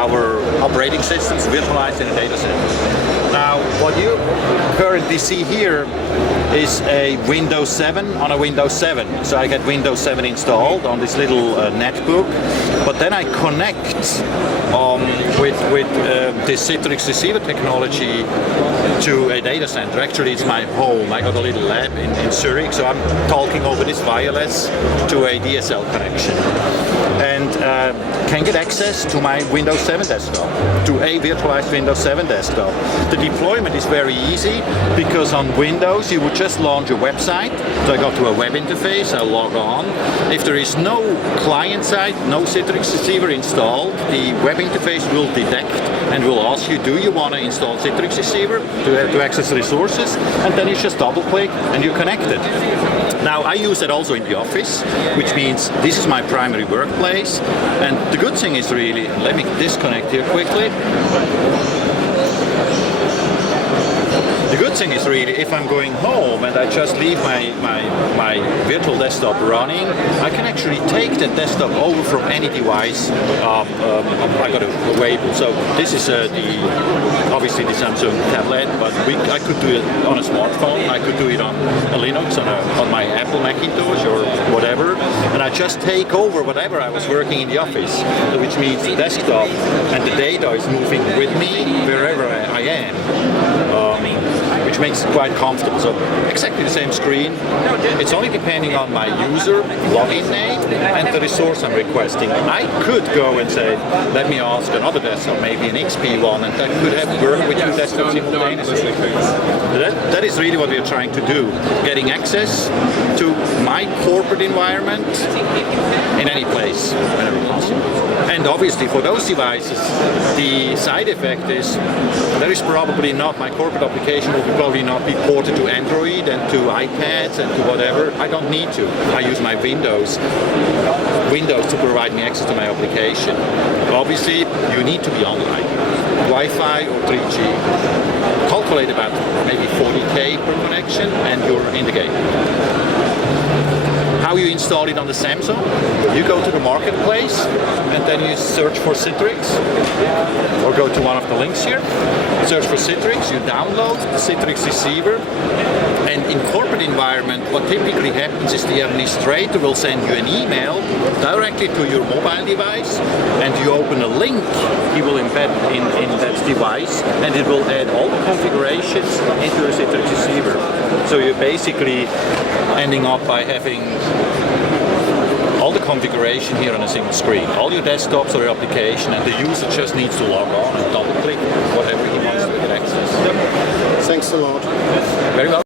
our operating systems virtualized in a data center. Now, what you currently see here is a Windows 7 on a Windows 7. So I get Windows 7 installed on this little netbook, but then I connect with this Citrix receiver technology to a data center. Actually, it's my home. I got a little lab in Zurich, so I'm talking over this wireless to a DSL connection. And can get access to my Windows 7 desktop, to a virtualized Windows 7 desktop. The deployment is very easy because on Windows you would just launch a website. So I go to a web interface, I log on. If there is no client side, no Citrix receiver installed, the web interface will detect and will ask you, do you want to install Citrix receiver to access resources? And then you just double click and you're connected. Now I use that also in the office, which means this is my primary workplace. And the good thing is really, let me disconnect here quickly. The good thing is really, if I'm going home and I just leave my virtual desktop running, I can actually take that desktop over from any device. I got a Weibo. So this is obviously the Samsung tablet, but I could do it on a smartphone. I could do it on a Linux, on my Apple Macintosh or whatever, and I just take over whatever I was working in the office, which means the desktop and the data is moving with me wherever I am. Which makes it quite comfortable. So exactly the same screen. It's only depending on my user login name and the resource I'm requesting. I could go and say, let me ask another desktop, maybe an XP one, and that could have worked with two desktops simultaneously. That is really what we're trying to do, getting access to my corporate environment in any place, whenever possible. And obviously for those devices, the side effect is there is probably not, my corporate application will probably not be ported to Android and to iPads and to whatever. I don't need to. I use my Windows to provide me access to my application. Obviously, you need to be online. Wi-Fi or 3G. Calculate about maybe 40K per connection and you're in the game. How you install it on the Samsung? You go to the marketplace and then you search for Citrix, or go to one of the links here, search for Citrix, you download the Citrix receiver, and in corporate environment what typically happens is the administrator will send you an email directly to your mobile device, and you open a link he will embed in that device, and it will add all the configurations into a Citrix receiver. So you're basically ending up by having all the configuration here on a single screen. All your desktops or your application, and the user just needs to log on and double click whatever he wants to get access. Thanks a lot.